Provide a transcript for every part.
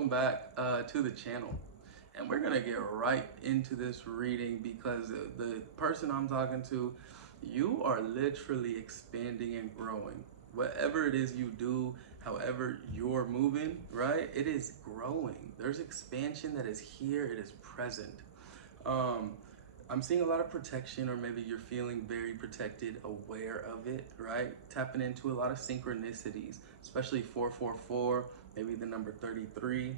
welcome back to the channel. And we're gonna get right into this reading because the person I'm talking to, you are literally expanding and growing. Whatever it is you do, however you're moving, right? It is growing. There's expansion that is here, it is present. Um, I'm seeing a lot of protection, or maybe you're feeling very protected, aware of it, right? Tapping into a lot of synchronicities, especially 444, maybe the number 33.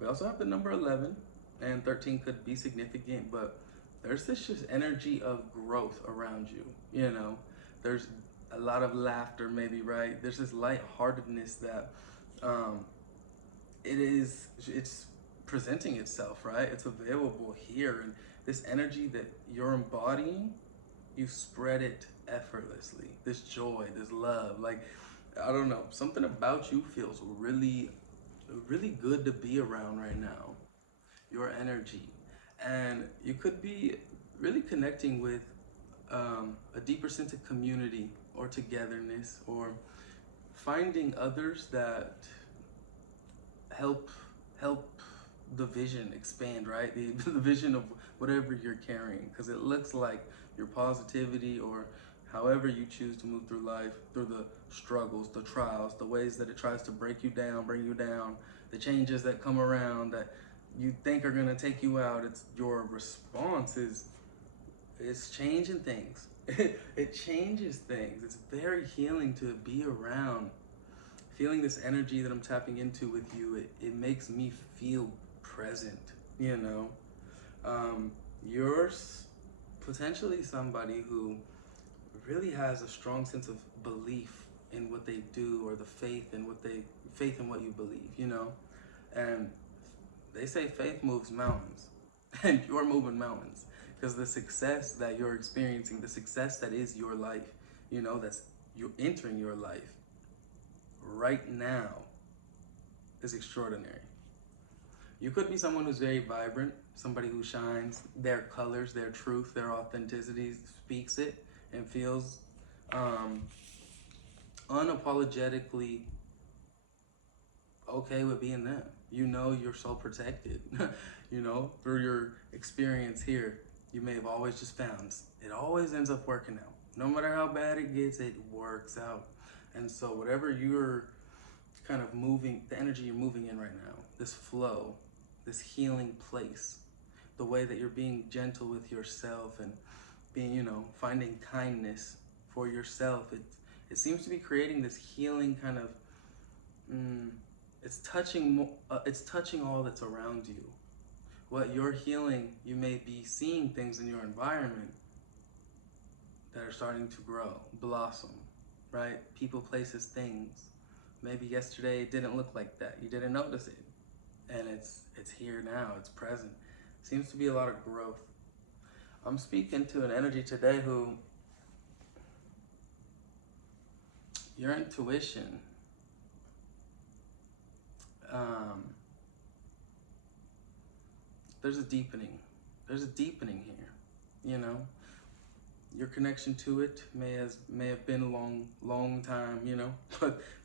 We also have the number 11, and 13 could be significant, but there's this just energy of growth around you, you know? There's a lot of laughter, maybe, right? There's this lightheartedness that um, it's presenting itself, right? It's available here, and this energy that you're embodying, you spread it effortlessly. This joy, this love, like, I don't know, something about you feels really good to be around right now. Your energy, and you could be really connecting with a deeper sense of community or togetherness, or finding others that help help the vision expand, right? The vision of whatever you're carrying, because it looks like your positivity, or however you choose to move through life, through the struggles, the trials, the ways that it tries to break you down, bring you down, the changes that come around that you think are going to take you out. It's your response is it's changing things. It changes things. It's very healing to be around. Feeling this energy that I'm tapping into with you, it makes me feel present, you know? You're potentially somebody who really has a strong sense of belief in what they do, or the faith in what you believe, you know? And they say faith moves mountains, and you're moving mountains because the success that you're experiencing, the success that is your life, you know, that's you're entering your life right now, is extraordinary. You could be someone who's very vibrant, somebody who shines their colors, their truth, their authenticity, speaks it and feels um, unapologetically okay with being them. You know, you're so protected. You know, through your experience here, you may have always just found it always ends up working out. No matter how bad it gets, it works out. And so whatever you're kind of moving, the energy you're moving in right now, this flow, this healing place, the way that you're being gentle with yourself and being, you know, finding kindness for yourself, it seems to be creating this healing kind of it's touching all that's around you. What you're healing, you may be seeing things in your environment that are starting to grow, blossom, right? People, places, things. Maybe yesterday it didn't look like that. You didn't notice it. And it's here now, it's present. Seems to be a lot of growth. I'm speaking to an energy today who, your intuition, there's a deepening. There's a deepening here, you know? Your connection to it may have been a long time, you know,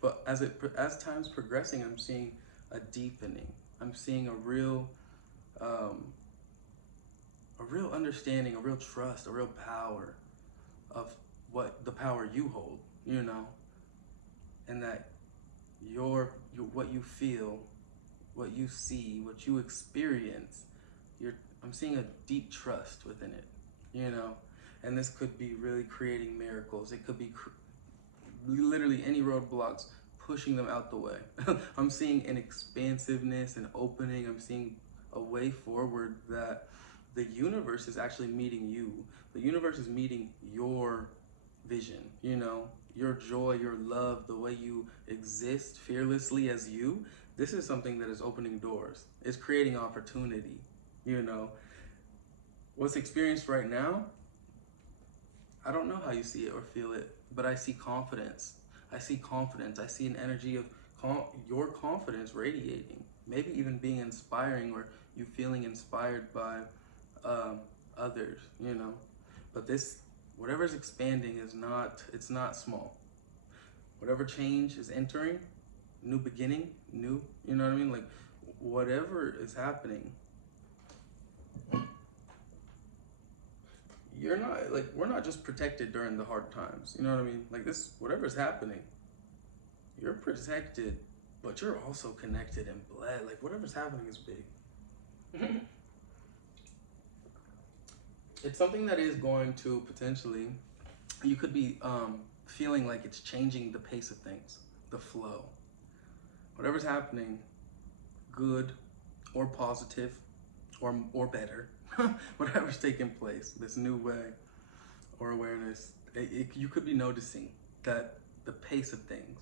but as time's progressing, I'm seeing a deepening. I'm seeing a real understanding, a real trust, a real power of what the power you hold, you know, and that what you feel, what you see, what you experience, I'm seeing a deep trust within it, you know. And this could be really creating miracles. It could be literally any roadblocks, pushing them out the way. I'm seeing an expansiveness, an opening. I'm seeing a way forward that the universe is actually meeting you. The universe is meeting your vision, you know, your joy, your love, the way you exist fearlessly as you. This is something that is opening doors. It's creating opportunity, you know. What's experienced right now, I don't know how you see it or feel it, but I see confidence. I see confidence. I see an energy of your confidence radiating, maybe even being inspiring, or you feeling inspired by others, you know. But this, whatever's expanding it's not small. Whatever change is entering, new beginning, new, you know what I mean? Like whatever is happening, you're not like, we're not just protected during the hard times. You know what I mean? Like this, whatever's happening, you're protected, but you're also connected and bled. Like whatever's happening is big. It's something that is going to potentially, you could be feeling like it's changing the pace of things, the flow. Whatever's happening, good or positive or better, whatever's taking place, this new way or awareness, you could be noticing that the pace of things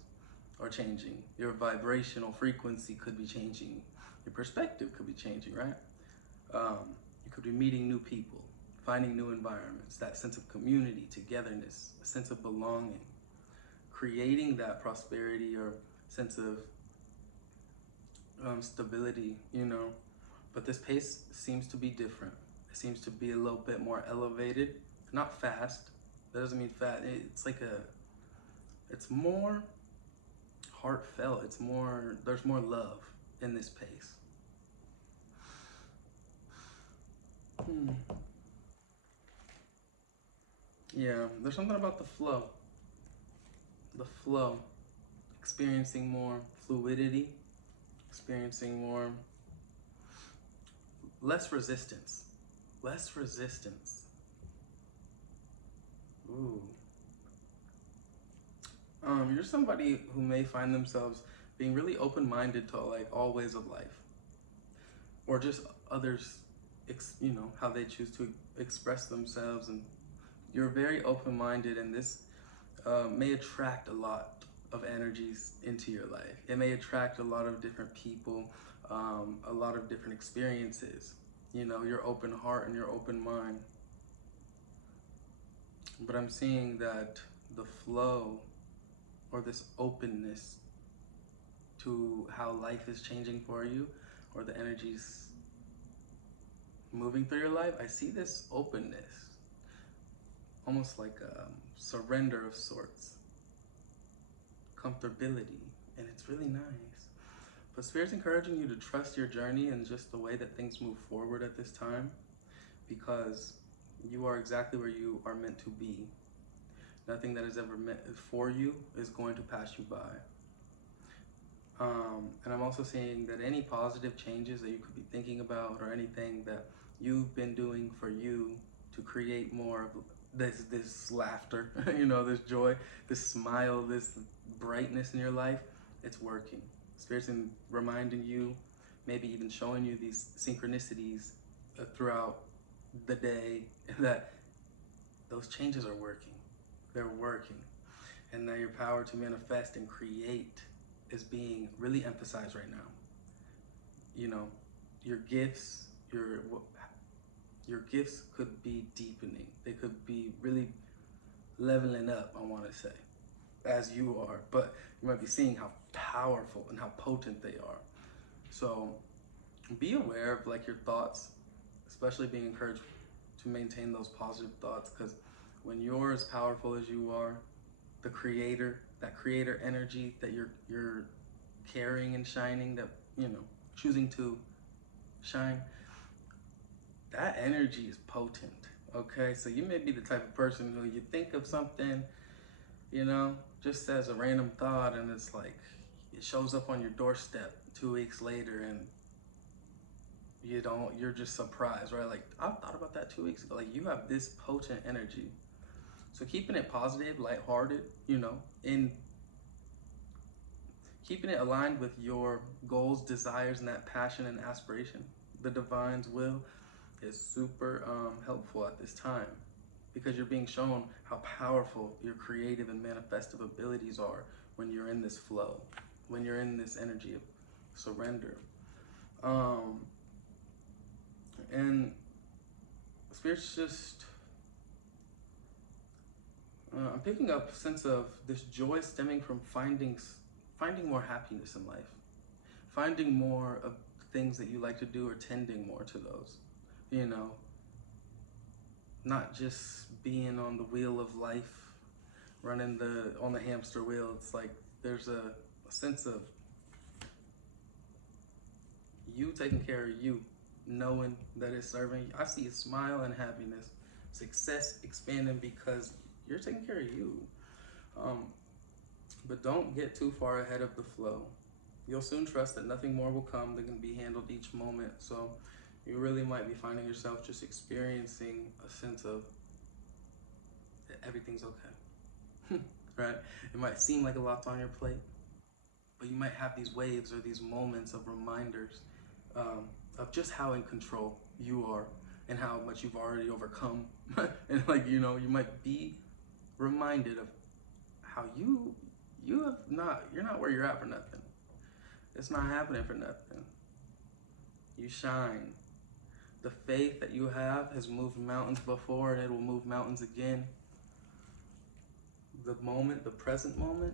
are changing. Your vibrational frequency could be changing. Your perspective could be changing, right? You could be meeting new people, finding new environments, that sense of community, togetherness, a sense of belonging, creating that prosperity or sense of stability, you know. But this pace seems to be different. It seems to be a little bit more elevated, not fast. That doesn't mean fast. It's like it's more heartfelt. It's more, there's more love in this pace. Yeah, there's something about the flow. The flow. Experiencing more fluidity, experiencing more, less resistance. Less resistance. Ooh. You're somebody who may find themselves being really open-minded to like all ways of life, or just others, you know, how they choose to express themselves, and you're very open-minded, and this may attract a lot of energies into your life. It may attract a lot of different people, a lot of different experiences. You know, your open heart and your open mind. But I'm seeing that the flow or this openness to how life is changing for you, or the energies moving through your life, I see this openness, almost like a surrender of sorts, comfortability, and it's really nice. But Spirit's encouraging you to trust your journey and just the way that things move forward at this time, because you are exactly where you are meant to be. Nothing that is ever meant for you is going to pass you by. And I'm also saying that any positive changes that you could be thinking about, or anything that you've been doing for you to create more of this laughter, you know, this joy, this smile, this brightness in your life, it's working. Spirit's reminding you, maybe even showing you these synchronicities throughout the day, that those changes are working. They're working. And that your power to manifest and create is being really emphasized right now. You know, your gifts, your gifts could be deepening. They could be really leveling up, I want to say, as you are. But you might be seeing how powerful and how potent they are. So be aware of like your thoughts, especially being encouraged to maintain those positive thoughts, because when you're as powerful as you are, the creator, that creator energy that you're carrying and shining, that, you know, choosing to shine, that energy is potent. Okay, so you may be the type of person who you think of something, you know, just as a random thought, and it's like it shows up on your doorstep 2 weeks later, and you're just surprised, right? Like, I thought about that 2 weeks ago. Like, you have this potent energy. So keeping it positive, lighthearted, you know, in keeping it aligned with your goals, desires, and that passion and aspiration, the divine's will, is super helpful at this time, because you're being shown how powerful your creative and manifestive abilities are when you're in this flow, when you're in this energy of surrender. And Spirit's just, I'm picking up a sense of this joy stemming from finding more happiness in life, finding more of things that you like to do, or tending more to those, you know, not just being on the wheel of life, running on the hamster wheel. It's like there's a sense of you taking care of you, knowing that it's serving you. I see a smile and happiness, success expanding because you're taking care of you. Um, but don't get too far ahead of the flow. You'll soon trust that nothing more will come that can be handled each moment. So you really might be finding yourself just experiencing a sense of that everything's okay. Right? It might seem like a lot's on your plate, but you might have these waves or these moments of reminders of just how in control you are and how much you've already overcome. And like, you know, you might be reminded of how you have not, you're not where you're at for nothing. It's not happening for nothing. You shine. The faith that you have has moved mountains before and it will move mountains again. The moment, the present moment,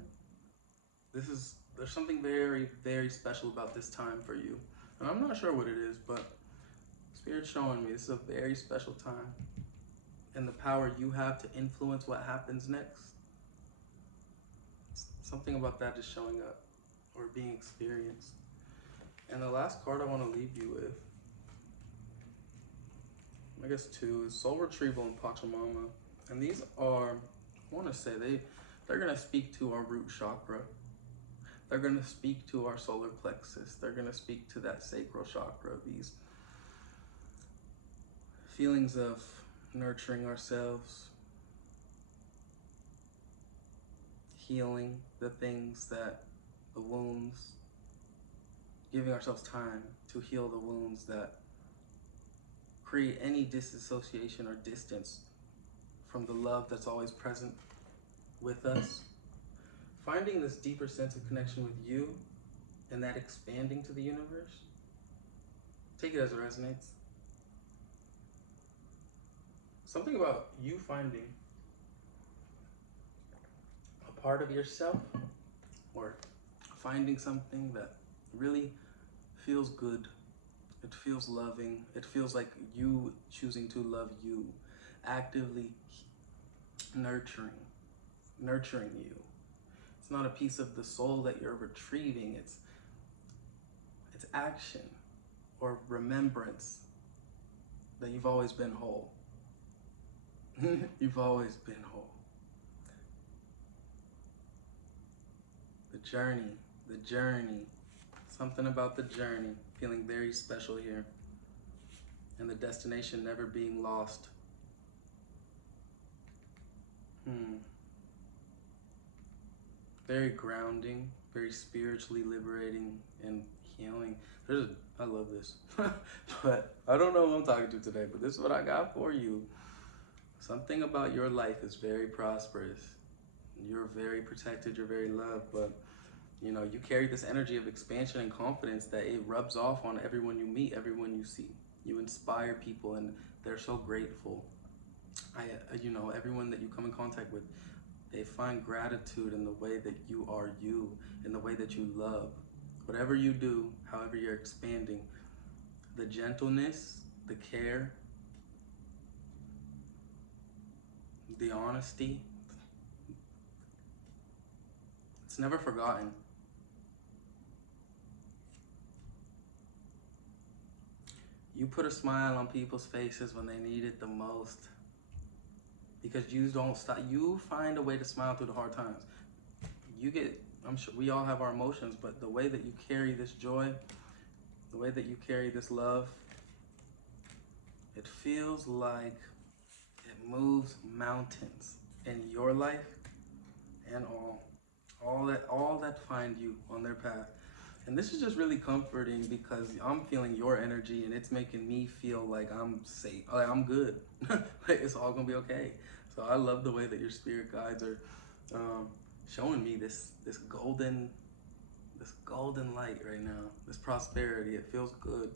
there's something very, very special about this time for you. And I'm not sure what it is, but Spirit's showing me this is a very special time. And the power you have to influence what happens next, something about that is showing up or being experienced. And the last card I want to leave you with, I guess two, is Soul Retrieval and Pachamama. And these are, I want to say, they're going to speak to our root chakra. They're going to speak to our solar plexus. They're going to speak to that sacral chakra. These feelings of nurturing ourselves, healing the things that, the wounds, giving ourselves time to heal the wounds that create any disassociation or distance from the love that's always present with us. Finding this deeper sense of connection with you and that expanding to the universe. Take it as it resonates. Something about you finding a part of yourself or finding something that really feels good. It feels loving. It feels like you choosing to love you, actively nurturing you. It's not a piece of the soul that you're retrieving. It's action or remembrance that you've always been whole. You've always been whole. The journey, something about the journey feeling very special here, and the destination never being lost. Very grounding, very spiritually liberating and healing. I love this. But I don't know who I'm talking to today, but this is what I got for you. Something about your life is very prosperous. You're very protected, you're very loved, but you know, you carry this energy of expansion and confidence that it rubs off on everyone you meet, everyone you see. You inspire people and they're so grateful. You know, everyone that you come in contact with, they find gratitude in the way that you are you, in the way that you love. Whatever you do, however you're expanding, the gentleness, the care, the honesty, it's never forgotten. You put a smile on people's faces when they need it the most. Because you don't stop. You find a way to smile through the hard times. I'm sure we all have our emotions, but the way that you carry this joy, the way that you carry this love, it feels like it moves mountains in your life and all that find you on their path. And this is just really comforting because I'm feeling your energy and it's making me feel like I'm safe, like I'm good. Like it's all gonna be okay. So I love the way that your spirit guides are showing me this golden light right now, this prosperity. It feels good.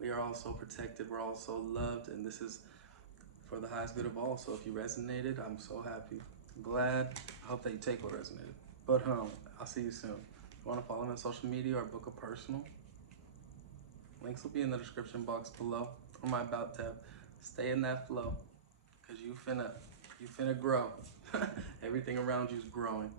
We are all so protected, we're all so loved, and this is for the highest good of all. So if you resonated, I'm so happy. I'm glad. I hope that you take what resonated. But I'll see you soon. If you want to follow me on social media or book a personal, links will be in the description box below or my about tab. Stay in that flow, cause you finna grow. Everything around you is growing.